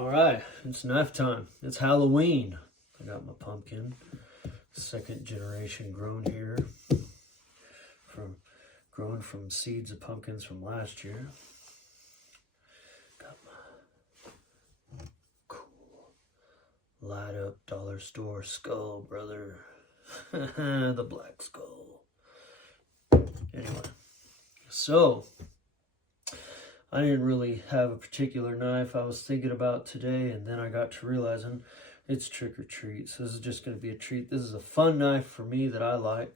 All right, it's knife time. It's Halloween. I got my pumpkin, second generation grown here, grown from seeds of pumpkins from last year. Got my cool light up dollar store skull, brother. The black skull. Anyway, so I didn't really have a particular knife I was thinking about today, and then I got to realizing it's trick or treat. So this is just going to be a treat. This is a fun knife for me that I like.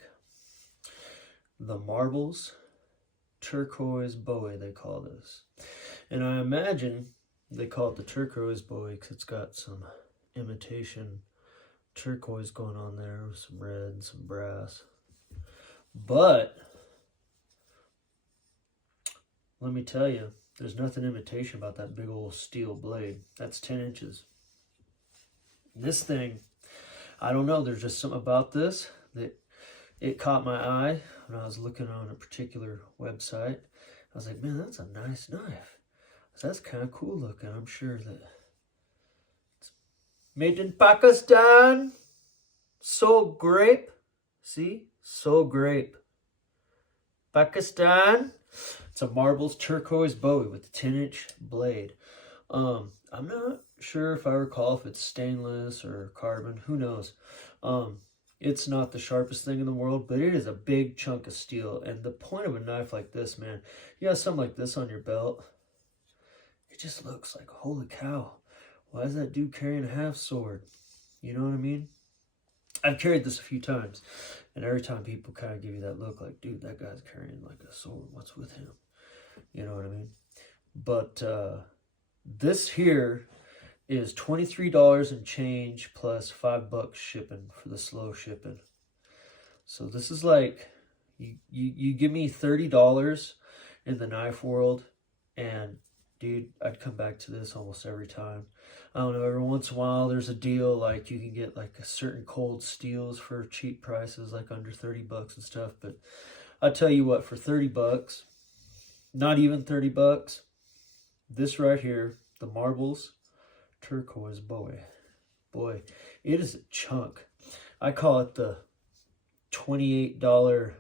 The Marbles Turquoise Bowie, they call this. And I imagine they call it the Turquoise Bowie because it's got some imitation turquoise going on there with some red and some brass. But let me tell you, there's nothing imitation about that big old steel blade. That's 10 inches. This thing, I don't know, there's just something about this that it caught my eye when I was looking on a particular website. I was like, man, that's a nice knife. So that's kind of cool looking. I'm sure that it's made in Pakistan. So grape. See? So grape. Pakistan. It's a Marbles Turquoise Bowie with a 10-inch blade. I'm not sure if I recall if it's stainless or carbon. Who knows? It's not the sharpest thing in the world, but it is a big chunk of steel. And the point of a knife like this, man, you have something like this on your belt, it just looks like, holy cow, why is that dude carrying a half sword? You know what I mean? I've carried this a few times, and every time people kind of give you that look like, dude, that guy's carrying like a sword. What's with him? You know what I mean? But this here is $23 and change plus $5 shipping for the slow shipping. So this is like, you give me $30 in the knife world, and dude, I'd come back to this almost every time. I don't know, every once in a while there's a deal like you can get like a certain cold steels for cheap prices, like under 30 bucks and stuff. But I'll tell you what, for 30 bucks, not even 30 bucks, this right here, the Marbles Turquoise Bowie. Boy, it is a chunk. I call it the $28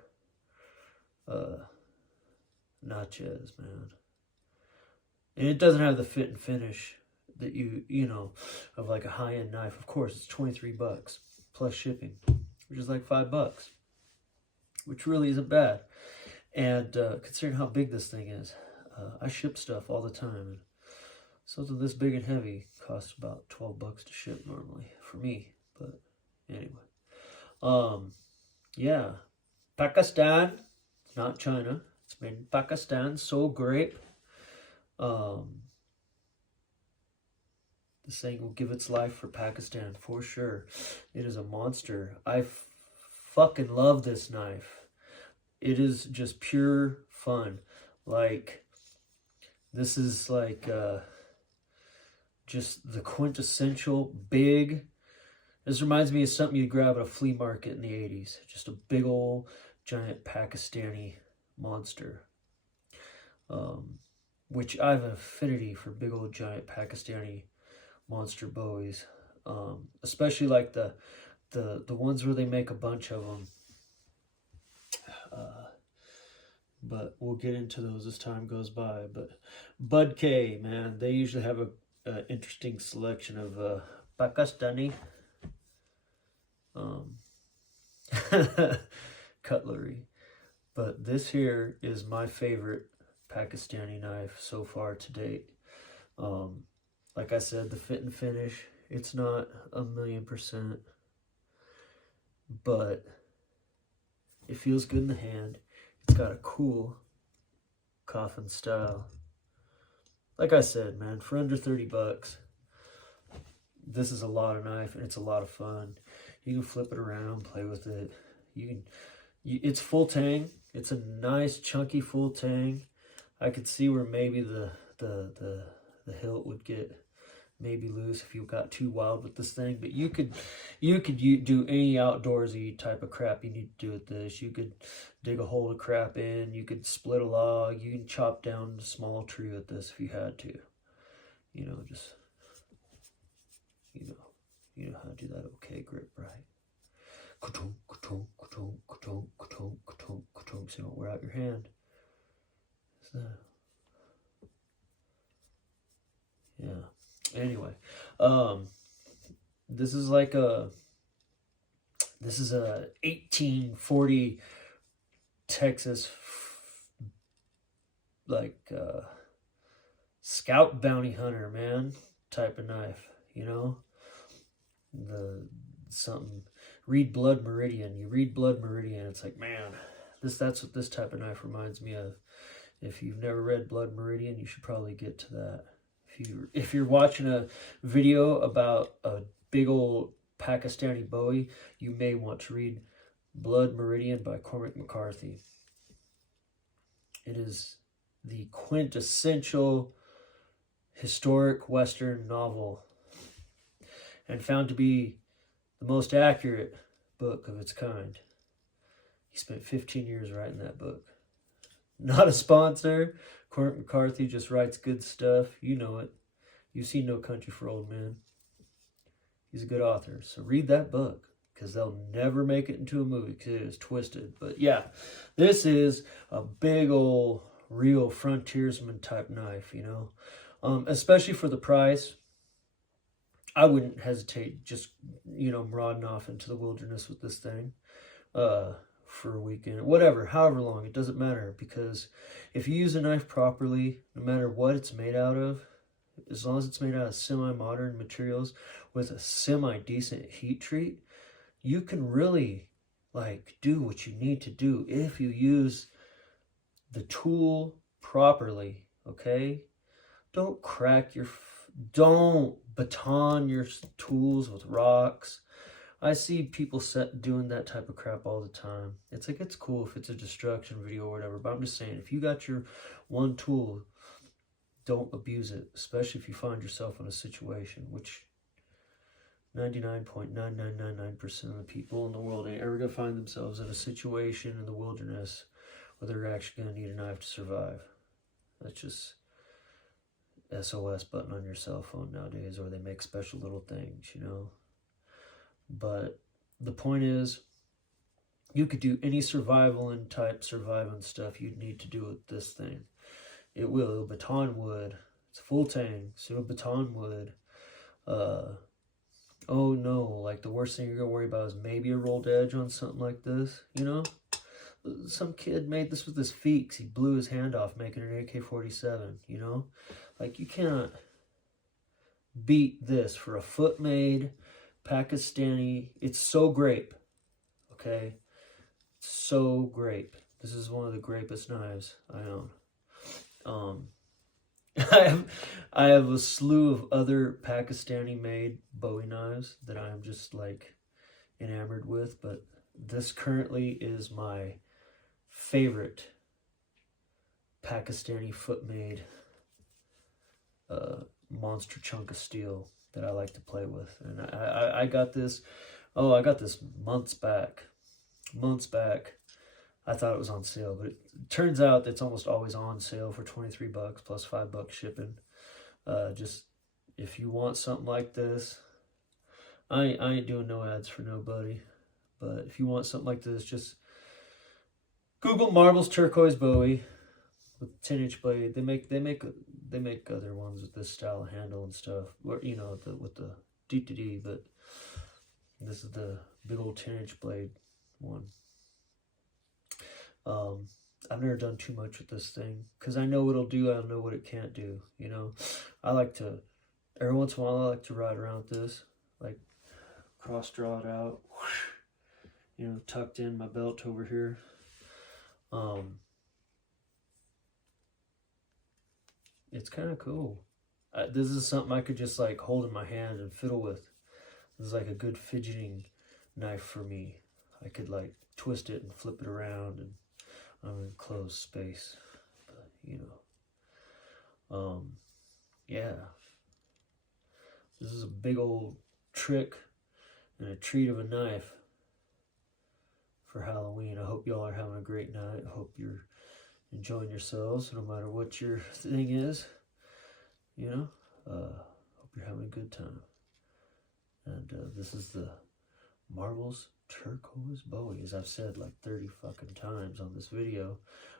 Natchez, man. And it doesn't have the fit and finish that you know, of like a high-end knife. Of course, it's 23 bucks plus shipping, which is like $5, which really isn't bad. And considering how big this thing is, I ship stuff all the time. And something this big and heavy costs about 12 bucks to ship normally for me. But anyway, yeah, Pakistan, not China. It's made in Pakistan. So grape. This thing will give its life for Pakistan for sure. It is a monster. I fucking love this knife. It is just pure fun. Like, this is like just the quintessential big. This reminds me of something you'd grab at a flea market in the 80s. Just a big old giant Pakistani monster. Which I have an affinity for big old giant Pakistani monster Bowies. Especially like the ones where they make a bunch of them. But we'll get into those as time goes by. But Bud K, man, they usually have a interesting selection of Pakistani cutlery. But this here is my favorite Pakistani knife so far to date. Like I said, the fit and finish, it's not 1,000,000%, but it feels good in the hand. It's got a cool coffin style. Like I said, man, for under 30 bucks, this is a lot of knife, and it's a lot of fun. You can flip it around, play with it. It's full tang. It's a nice chunky full tang. I could see where maybe the hilt would get maybe loose if you got too wild with this thing, but you could do any outdoorsy type of crap you need to do with this. You could dig a hole to crap in, you could split a log, you can chop down a small tree with this if you had to, you know, just you know how to do that okay grip, right? Ka-tunk, ka-tunk, ka-tunk, ka-tunk, ka-tunk, ka-tunk, ka-tunk, so you don't wear out your hand. So, yeah. Anyway, this is like a 1840 Texas like scout bounty hunter, man, type of knife, you know? The something read Blood Meridian. You read Blood Meridian, it's like, man, that's what this type of knife reminds me of. If you've never read Blood Meridian, you should probably get to that. If you're watching a video about a big old Pakistani Bowie, you may want to read Blood Meridian by Cormac McCarthy. It is the quintessential historic Western novel and found to be the most accurate book of its kind. He spent 15 years writing that book. Not a sponsor. Cormac McCarthy just writes good stuff. You know it. You've seen No Country for Old Men. He's a good author. So read that book, because they'll never make it into a movie because it is twisted. But yeah, this is a big old real frontiersman type knife, you know. Especially for the price. I wouldn't hesitate just, marauding off into the wilderness with this thing. For a weekend, whatever, however long, it doesn't matter, because if you use a knife properly, no matter what it's made out of, as long as it's made out of semi-modern materials with a semi-decent heat treat, you can really do what you need to do if you use the tool properly, okay? Don't don't baton your tools with rocks. I see people doing that type of crap all the time. It's like, it's cool if it's a destruction video or whatever, but I'm just saying, if you got your one tool, don't abuse it, especially if you find yourself in a situation, which 99.9999% of the people in the world ain't ever going to find themselves in a situation in the wilderness where they're actually going to need a knife to survive. That's just SOS button on your cell phone nowadays, or they make special little things, But the point is, you could do any surviving stuff you'd need to do with this thing. It'll baton wood. It's full tang, so it'll baton wood. Oh no, the worst thing you're gonna worry about is maybe a rolled edge on something like this, Some kid made this with his feet 'cause he blew his hand off making an AK-47, You cannot beat this for a foot-made Pakistani. It's so grape, okay? It's so grape. This is one of the grapest knives I own. I have a slew of other Pakistani-made Bowie knives that I'm just enamored with, but this currently is my favorite Pakistani foot-made monster chunk of steel that I like to play with. And I got this, I got this months back. I thought it was on sale, but it turns out it's almost always on sale for $23 plus $5 shipping. Just if you want something like this, I ain't doing no ads for nobody, but if you want something like this, just Google Marbles Turquoise Bowie with 10-inch blade. They make other ones with this style of handle and stuff, or with the D, but this is the big old 10-inch blade one. I've never done too much with this thing because I know what it'll do. I don't know what it can't do. I like to, every once in a while, I like to ride around with this, cross draw it out, tucked in my belt over here. It's kind of cool. This is something I could just hold in my hand and fiddle with. This is a good fidgeting knife for me. I could twist it and flip it around, and I'm in closed space. But yeah. This is a big old trick and a treat of a knife for Halloween. I hope y'all are having a great night. I hope you're enjoying yourselves, no matter what your thing is. Hope you're having a good time. And this is the Marbles Turquoise Bowie, as I've said like 30 fucking times on this video,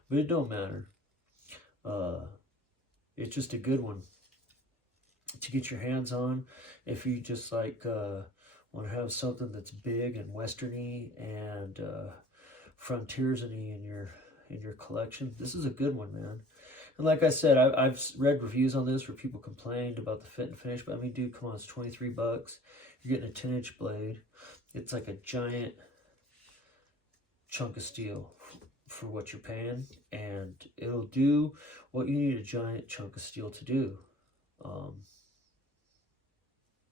but it don't matter. It's just a good one to get your hands on if you just like want to have something that's big and westerny and frontiersy in your collection. This is a good one, man. And like I said, I've read reviews on this where people complained about the fit and finish, but I mean, dude, come on, it's 23 bucks. You're getting a 10-inch blade. It's like a giant chunk of steel for what you're paying, and it'll do what you need a giant chunk of steel to do.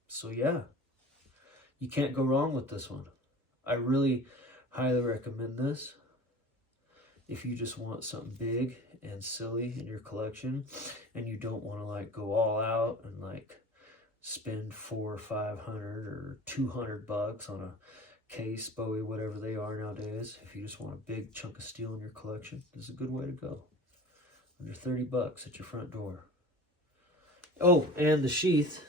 So yeah, you can't go wrong with this one. I really highly recommend this if you just want something big and silly in your collection and you don't want to like go all out and like spend $400 or $500 or $200 on a case, Bowie, whatever they are nowadays. If you just want a big chunk of steel in your collection, this is a good way to go. Under 30 bucks at your front door. Oh, and the sheath.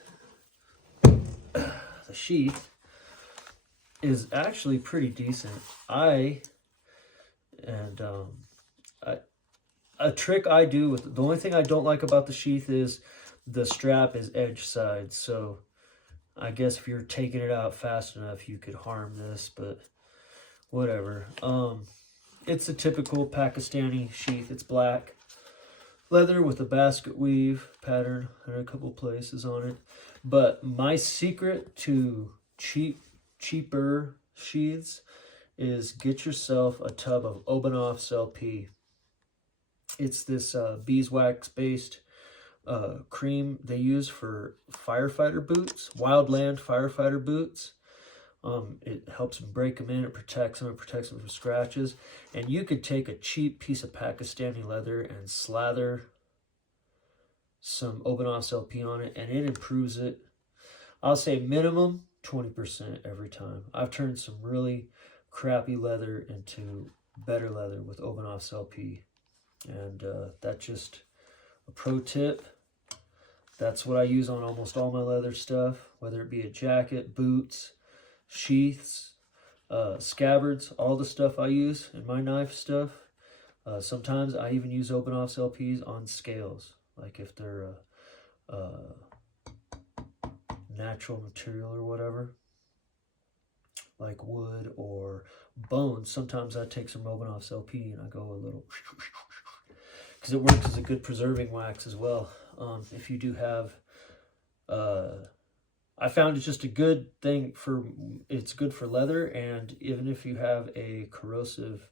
The sheath is actually pretty decent. A trick I do with the only thing I don't like about the sheath is the strap is edge side, so I guess if you're taking it out fast enough you could harm this, but whatever. It's a typical Pakistani sheath. It's black leather with a basket weave pattern in a couple places on it. But my secret to cheaper sheaths is get yourself a tub of Obenauf's LP. It's this beeswax based cream they use for firefighter boots, wildland firefighter boots. It helps them break them in, it protects them from scratches. And you could take a cheap piece of Pakistani leather and slather some Obenauf's LP on it, and it improves it. I'll say minimum 20% every time. I've turned some really crappy leather into better leather with Obenauf's LP. And that's just a pro tip. That's what I use on almost all my leather stuff, whether it be a jacket, boots, sheaths, scabbards, all the stuff I use in my knife stuff. Sometimes I even use Obenauf's LPs on scales, like if they're natural material or whatever, like wood or bones. Sometimes I take some Obenauf's LP and I go a little, because it works as a good preserving wax as well. If you do have, I found it's just a good thing it's good for leather, and even if you have a corrosive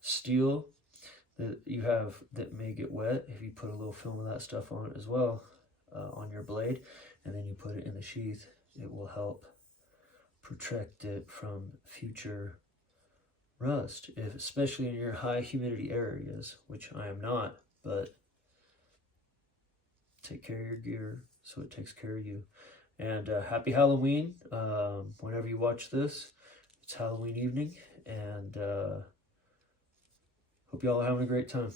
steel that may get wet, if you put a little film of that stuff on it as well, on your blade, and then you put it in the sheath, it will help protect it from future rust, especially in your high humidity areas, which I am not, but take care of your gear so it takes care of you. And happy Halloween. Whenever you watch this, it's Halloween evening, and hope you all are having a great time.